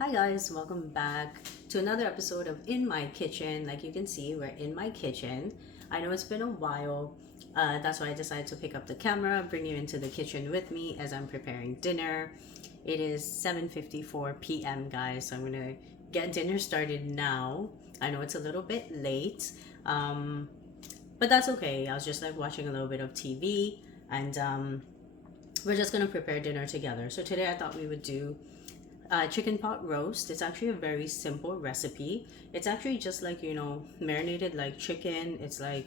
Hi guys, welcome back to another episode of In My Kitchen. Like you can see, we're in my kitchen. I know it's been a while. That's why I decided to pick up the camera, bring you into the kitchen with me as I'm preparing dinner. It is 7:54 p.m. guys, so I'm gonna get dinner started now. I know it's a little bit late, um, but that's okay. I was just like watching a little bit of TV, and we're just gonna prepare dinner together. So today I thought we would do chicken pot roast. It's actually a very simple recipe. It's actually just like, marinated like chicken. It's like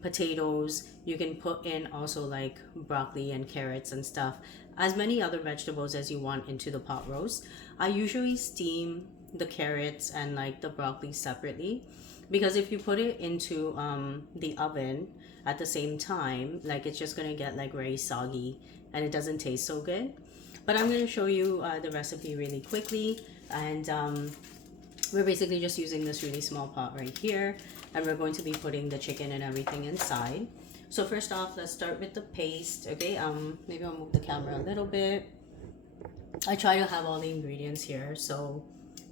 potatoes. You can put in also like broccoli and carrots and stuff, as many other vegetables as you want into the pot roast. I usually steam the carrots and like the broccoli separately, because if you put it into the oven at the same time, like it's just gonna get like very soggy and it doesn't taste so good. But I'm going to show you the recipe really quickly, and we're basically just using this really small pot right here, and we're going to be putting the chicken and everything inside. So first off, let's start with the paste. Okay, maybe I'll move the camera a little bit. I try to have all the ingredients here so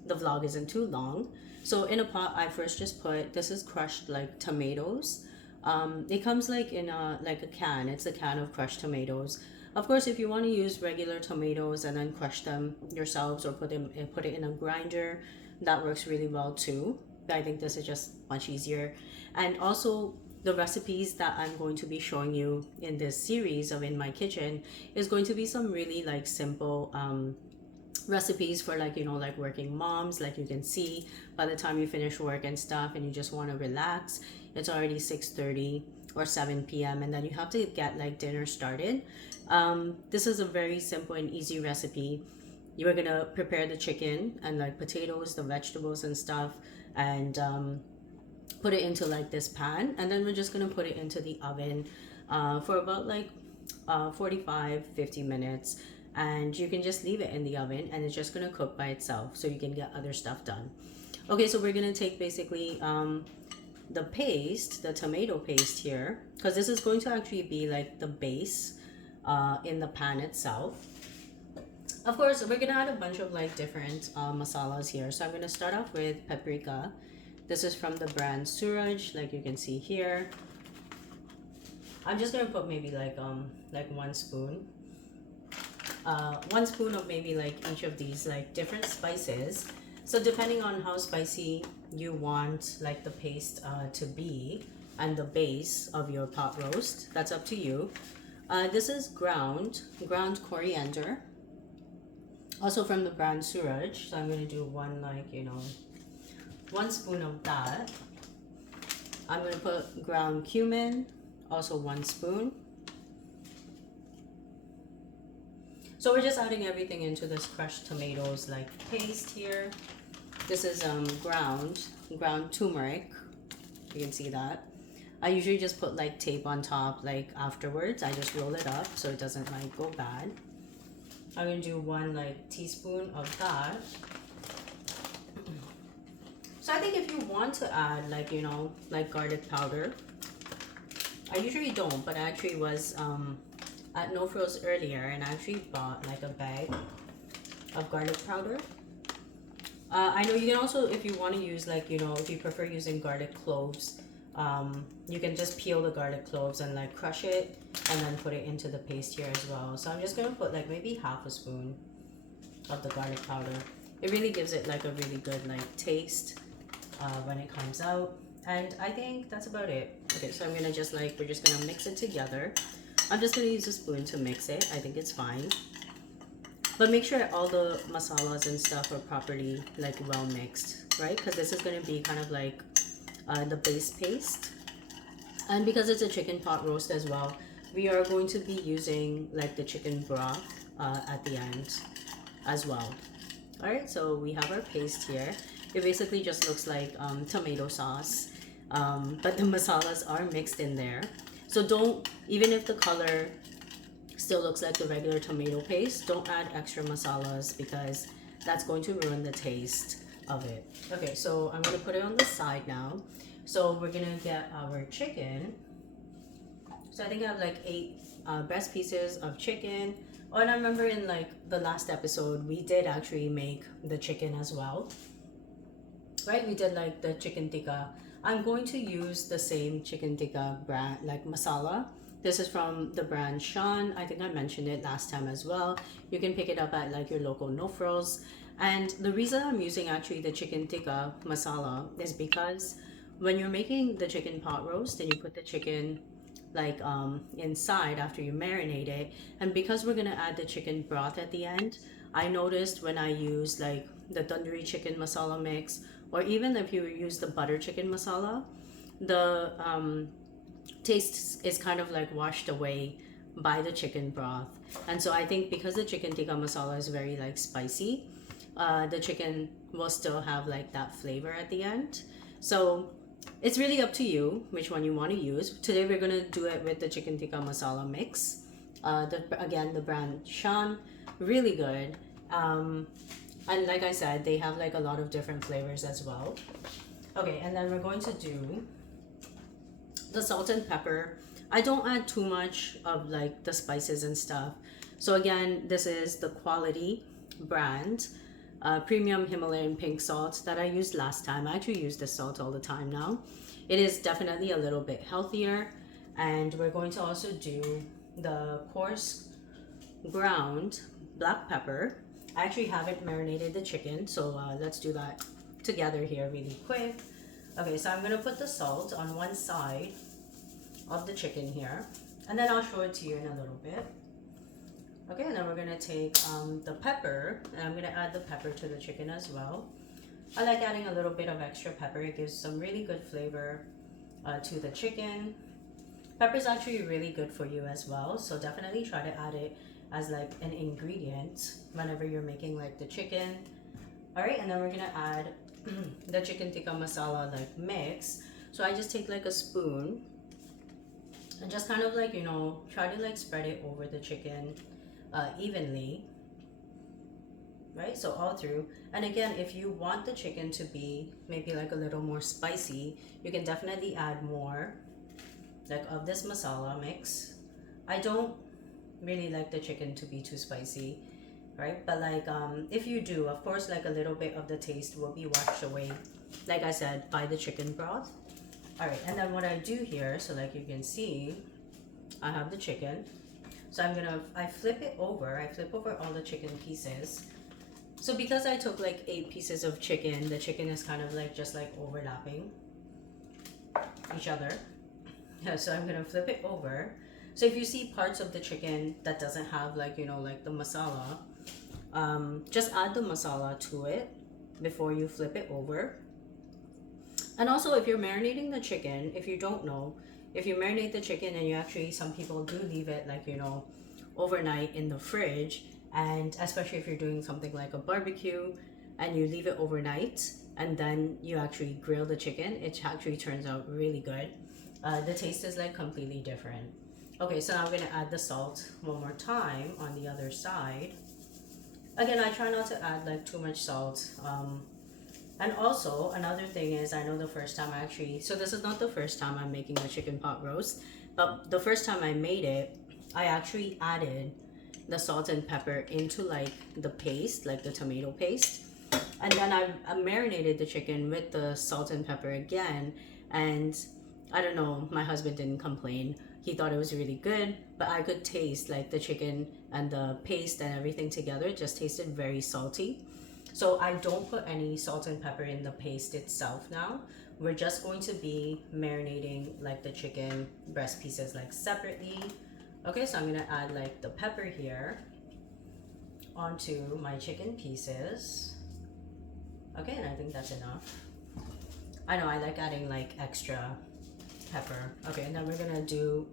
the vlog isn't too long. So in a pot, I first just put, this is crushed like tomatoes. It comes like in a can. It's a can of crushed tomatoes. Of course, if you want to use regular tomatoes and then crush them yourselves or put it in a grinder, that works really well too. But I think this is just much easier. And also, the recipes that I'm going to be showing you in this series of In My Kitchen is going to be some really like simple recipes for like, like working moms. Like you can see, by the time you finish work and stuff and you just want to relax, it's already 6:30 or 7 p.m. and then you have to get like dinner started. This is a very simple and easy recipe. You are gonna prepare the chicken and like potatoes, the vegetables and stuff, and put it into like this pan, and then we're just gonna put it into the oven for about like 45-50 minutes, and you can just leave it in the oven and it's just gonna cook by itself so you can get other stuff done. Okay, so we're gonna take basically the paste, the tomato paste here, because this is going to actually be like the base in the pan itself. Of course, we're gonna add a bunch of like different masalas here. So I'm gonna start off with paprika. This is from the brand Suraj, like you can see here. I'm just gonna put maybe like 1 spoon. 1 spoon of maybe like each of these like different spices. So depending on how spicy you want like the paste to be and the base of your pot roast, that's up to you. This is ground coriander, also from the brand Suraj. So I'm gonna do 1 spoon of that. I'm gonna put ground cumin, also 1 spoon. So we're just adding everything into this crushed tomatoes like paste here. This is ground turmeric. You can see that. I usually just put like tape on top like afterwards. I just roll it up so it doesn't like go bad. I'm gonna do 1 like teaspoon of that. So I think if you want to add like, like garlic powder, I usually don't, but I actually was at No Frills earlier and I actually bought like a bag of garlic powder. I know you can also, if you want to use like, if you prefer using garlic cloves, you can just peel the garlic cloves and like crush it and then put it into the paste here as well. So I'm just gonna put like maybe half a spoon of the garlic powder. It really gives it like a really good like taste when it comes out. And I think that's about it. Okay, so I'm gonna just like, we're just gonna mix it together. I'm just gonna use a spoon to mix it. I think it's fine. But make sure all the masalas and stuff are properly like well mixed, right? Because this is gonna be kind of like the base paste. And because it's a chicken pot roast as well, we are going to be using like the chicken broth at the end as well. All right, so we have our paste here. It basically just looks like tomato sauce, but the masalas are mixed in there. So don't, even if the color still looks like the regular tomato paste, don't add extra masalas because that's going to ruin the taste of it. Okay, so I'm gonna put it on the side now. So we're gonna get our chicken. So I think I have like 8 breast pieces of chicken, Oh, and I remember in like the last episode, we did actually make the chicken as well, right? We did like the chicken tikka. I'm going to use the same chicken tikka brand, like masala. This is from the brand Shan. I think I mentioned it last time as well. You can pick it up at like your local no frills. And the reason I'm using actually the chicken tikka masala is because when you're making the chicken pot roast and you put the chicken like inside after you marinate it, and because we're gonna add the chicken broth at the end, I noticed when I use like the tandoori chicken masala mix, or even if you use the butter chicken masala, the taste is kind of like washed away by the chicken broth. And so I think because the chicken tikka masala is very like spicy, the chicken will still have like that flavor at the end. So it's really up to you which one you want to use. Today we're gonna do it with the chicken tikka masala mix. Again, the brand Shan, really good. And like I said, they have like a lot of different flavors as well. Okay, and then we're going to do the salt and pepper. I don't add too much of like the spices and stuff. So again, this is the quality brand premium Himalayan pink salt that I used last time. I actually use this salt all the time now. It is definitely a little bit healthier. And we're going to also do the coarse ground black pepper. I actually haven't marinated the chicken, so let's do that together here really quick. Okay, so I'm gonna put the salt on one side of the chicken here, and then I'll show it to you in a little bit. Okay, and then we're gonna take the pepper, and I'm gonna add the pepper to the chicken as well. I like adding a little bit of extra pepper. It gives some really good flavor to the chicken. Pepper is actually really good for you as well, so definitely try to add it as like an ingredient whenever you're making like the chicken. All right, and then we're gonna add the chicken tikka masala like mix. So I just take like a spoon and just kind of like, you know, try to like spread it over the chicken evenly, right? So all through. And again, if you want the chicken to be maybe like a little more spicy, you can definitely add more like of this masala mix. I don't really like the chicken to be too spicy, right? But like if you do, of course, like a little bit of the taste will be washed away, like I said, by the chicken broth. All right, and then what I do here, so like you can see, I have the chicken. So I flip it over, I flip over all the chicken pieces. So because I took like 8 pieces of chicken, the chicken is kind of like just like overlapping each other. Yeah, so I'm gonna flip it over. So if you see parts of the chicken that doesn't have like, you know, like the masala, just add the masala to it before you flip it over. And also if you're marinating the chicken, if you don't know, if you marinate the chicken and you actually, some people do leave it like, you know, overnight in the fridge, and especially if you're doing something like a barbecue and you leave it overnight and then you actually grill the chicken, it actually turns out really good. The taste is like completely different. Okay, so now I'm gonna add the salt one more time on the other side. Again, I try not to add like too much salt. And also another thing is, I know the first time I actually, so this is not the first time I'm making the chicken pot roast, but the first time I made it, I actually added the salt and pepper into like the paste, like the tomato paste. And then I marinated the chicken with the salt and pepper again. And I don't know, my husband didn't complain. He thought it was really good, but I could taste like the chicken and the paste and everything together just tasted very salty. So I don't put any salt and pepper in the paste itself now. We're just going to be marinating like the chicken breast pieces like separately. Okay, so I'm gonna add like the pepper here onto my chicken pieces. Okay, and I think that's enough. I know I like adding like extra pepper. Okay, and then we're gonna do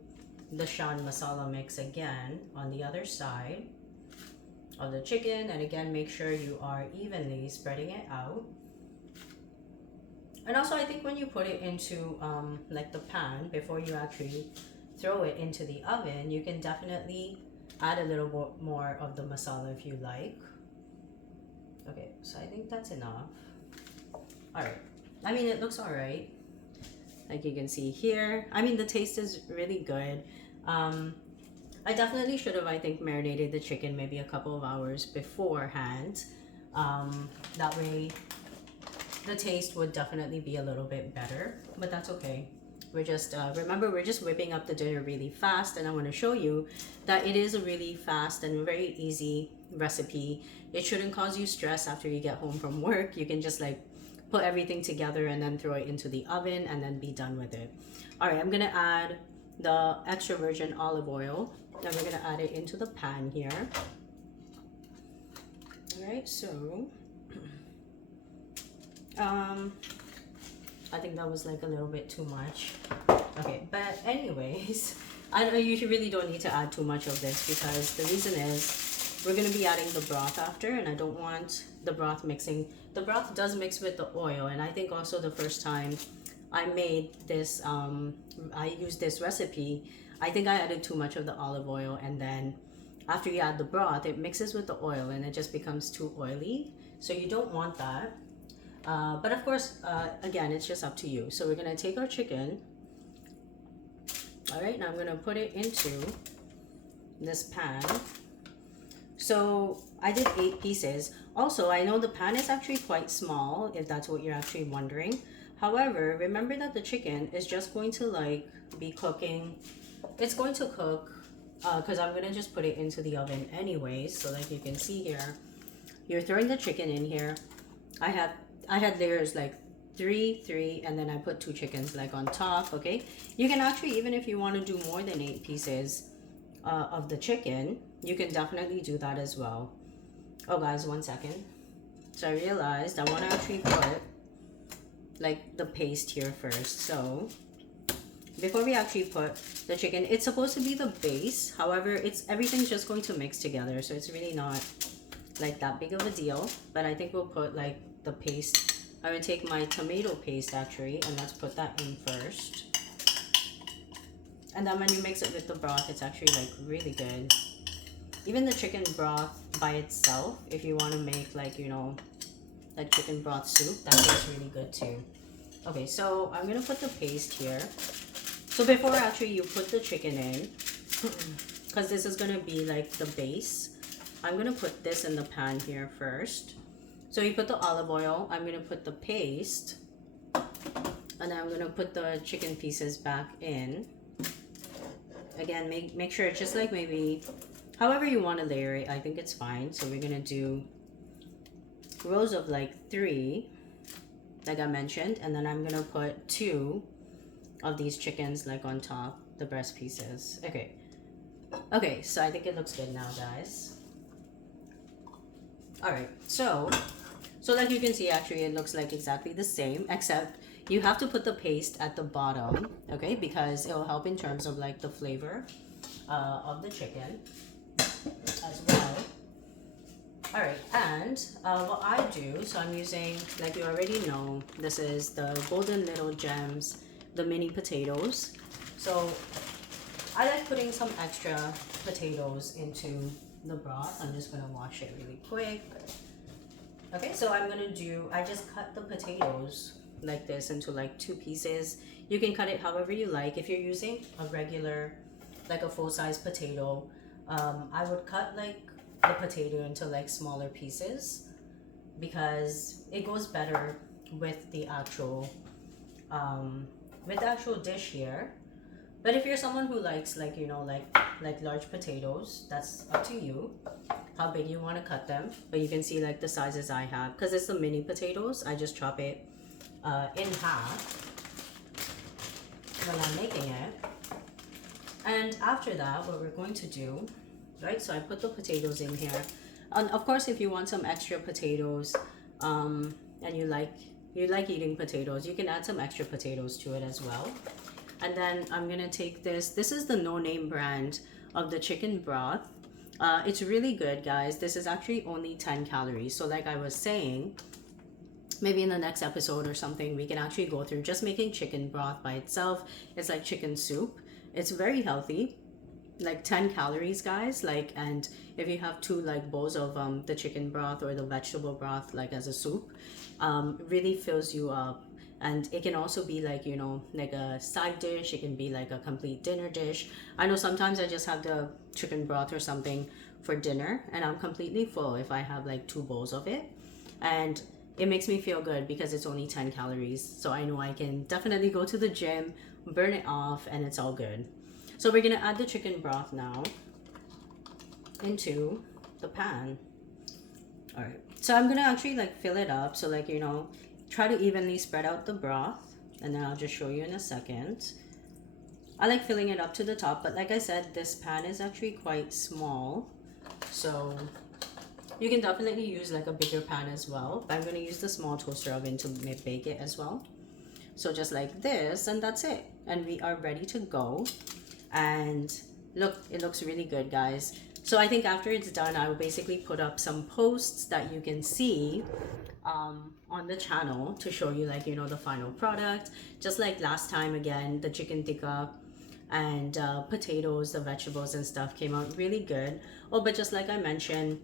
the Shan masala mix again on the other side of the chicken, and again make sure you are evenly spreading it out. And also I think when you put it into like the pan before you actually throw it into the oven, you can definitely add a little bit more of the masala if you like. Okay, so I think that's enough. All right, I mean it looks all right, like you can see here. I mean the taste is really good. I definitely should have, I think, marinated the chicken maybe a couple of hours beforehand. That way the taste would definitely be a little bit better, but that's okay. We're just, remember, we're just whipping up the dinner really fast, and I want to show you that it is a really fast and very easy recipe. It shouldn't cause you stress after you get home from work. You can just like put everything together and then throw it into the oven and then be done with it. All right, I'm gonna add the extra virgin olive oil, and we're gonna add it into the pan here. All right, so I think that was like a little bit too much. Okay, but anyways, I know you really don't need to add too much of this, because the reason is we're gonna be adding the broth after, and I don't want the broth mixing. The broth does mix with the oil, and I think also the first time I made this, I used this recipe, I think I added too much of the olive oil, and then after you add the broth, it mixes with the oil and it just becomes too oily. So you don't want that. But of course, again, it's just up to you. So we're gonna take our chicken. All right, now I'm gonna put it into this pan. So I did 8 pieces. Also, I know the pan is actually quite small, if that's what you're actually wondering. However, remember that the chicken is just going to like be cooking. It's going to cook because I'm gonna just put it into the oven anyways. So like you can see here, you're throwing the chicken in here. I had layers like three, and then I put 2 chickens like on top. Okay, you can actually, even if you want to do more than 8 pieces of the chicken, you can definitely do that as well. Oh guys, 1 second. So I realized I want to actually put like the paste here first. So before we actually put the chicken, it's supposed to be the base. However, everything's just going to mix together, so it's really not like that big of a deal. But I think we'll put like the paste. I'm gonna take my tomato paste actually, and let's put that in first. And then when you mix it with the broth, it's actually like really good. Even the chicken broth by itself, if you want to make like, you know, like chicken broth soup, that tastes really good too. Okay, so I'm gonna put the paste here. So before actually you put the chicken in, because this is gonna be like the base, I'm gonna put this in the pan here first. So you put the olive oil, I'm gonna put the paste, and then I'm gonna put the chicken pieces back in. Again, make sure it's just like maybe however you want to layer it. I think it's fine. So we're gonna do rows of like 3, like I mentioned, and then I'm gonna put 2 of these chickens like on top, the breast pieces. Okay, so I think it looks good now, guys. All right, so like you can see, actually it looks like exactly the same, except you have to put the paste at the bottom, okay, because it will help in terms of like the flavor of the chicken as well. All right, and what I do, so I'm using, like you already know, this is the Golden Little Gems, the mini potatoes. So I like putting some extra potatoes into the broth. I'm just gonna wash it really quick. Okay, so I just cut the potatoes like this into like 2 pieces. You can cut it however you like. If you're using a regular, like a full-size potato, I would cut like the potato into like smaller pieces, because it goes better with the actual dish here. But if you're someone who likes like, you know, like large potatoes, that's up to you how big you want to cut them. But you can see like the sizes I have, because it's the mini potatoes, I just chop it in half when I'm making it. And after that, what we're going to do, right, so I put the potatoes in here, and of course if you want some extra potatoes and you like eating potatoes, you can add some extra potatoes to it as well. And then I'm gonna take this is the No Name brand of the chicken broth. It's really good, guys. This is actually only 10 calories. So like I was saying, maybe in the next episode or something, we can actually go through just making chicken broth by itself. It's like chicken soup. It's very healthy, like 10 calories, guys. Like, and if you have 2 like bowls of the chicken broth or the vegetable broth like as a soup, really fills you up. And it can also be like, you know, like a side dish. It can be like a complete dinner dish. I know sometimes I just have the chicken broth or something for dinner and I'm completely full if I have like 2 bowls of it. And it makes me feel good because it's only 10 calories. So I know I can definitely go to the gym, burn it off, and it's all good. So we're gonna add the chicken broth now into the pan. All right, so I'm gonna actually like fill it up. So like, you know, try to evenly spread out the broth, and then I'll just show you in a second. I like filling it up to the top, but like I said, this pan is actually quite small. So you can definitely use like a bigger pan as well. But I'm gonna use the small toaster oven to bake it as well. So just like this, and that's it. And we are ready to go. And look, it looks really good, guys. So I think after it's done, I will basically put up some posts that you can see on the channel to show you like, you know, the final product. Just like last time, again, the chicken tikka and potatoes, the vegetables and stuff came out really good. Oh, but just like I mentioned,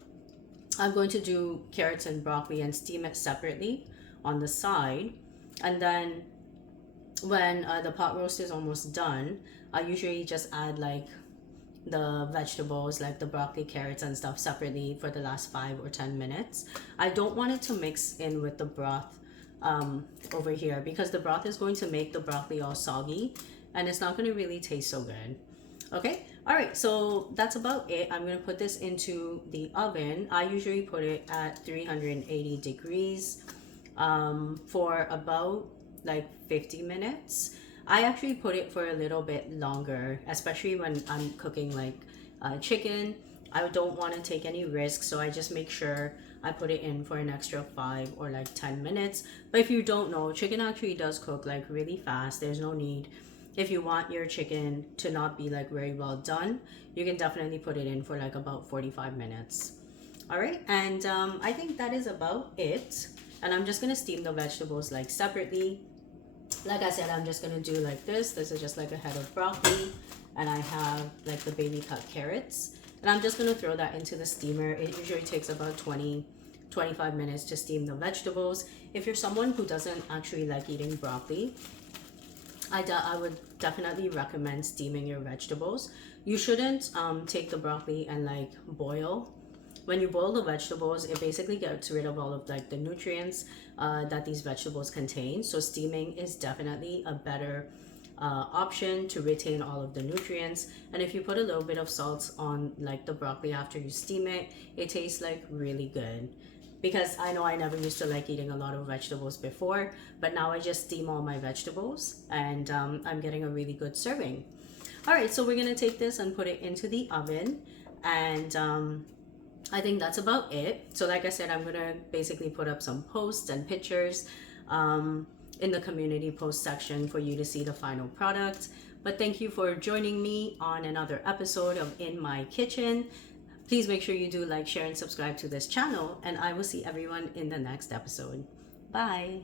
I'm going to do carrots and broccoli and steam it separately on the side. And then when the pot roast is almost done, I usually just add like the vegetables like the broccoli, carrots and stuff separately for the last 5 or 10 minutes. I don't want it to mix in with the broth over here because the broth is going to make the broccoli all soggy and it's not going to really taste so good. Okay, all right, so that's about it. I'm going to put this into the oven. I usually put it at 380 degrees for about like 50 minutes. I actually put it for a little bit longer, especially when I'm cooking like chicken. I don't want to take any risks, so I just make sure I put it in for an extra 5 or like 10 minutes. But if you don't know, chicken actually does cook like really fast. There's no need. If you want your chicken to not be like very well done, you can definitely put it in for like about 45 minutes. All right, and I think that is about it. And I'm just gonna steam the vegetables like separately. Like I said, I'm just gonna do like this. This is just like a head of broccoli, and I have like the baby cut carrots. And I'm just gonna throw that into the steamer. It usually takes about 20-25 minutes to steam the vegetables. If you're someone who doesn't actually like eating broccoli, I would definitely recommend steaming your vegetables. You shouldn't take the broccoli and like boil. When you boil the vegetables, it basically gets rid of all of like the nutrients that these vegetables contain. So steaming is definitely a better option to retain all of the nutrients. And if you put a little bit of salt on like the broccoli after you steam it, it tastes like really good. Because I know I never used to like eating a lot of vegetables before, but now I just steam all my vegetables and I'm getting a really good serving. All right, so we're gonna take this and put it into the oven, and I think that's about it. So like I said, I'm gonna basically put up some posts and pictures in the community post section for you to see the final product. But thank you for joining me on another episode of In My Kitchen. Please make sure you do like, share, and subscribe to this channel, and I will see everyone in the next episode. Bye.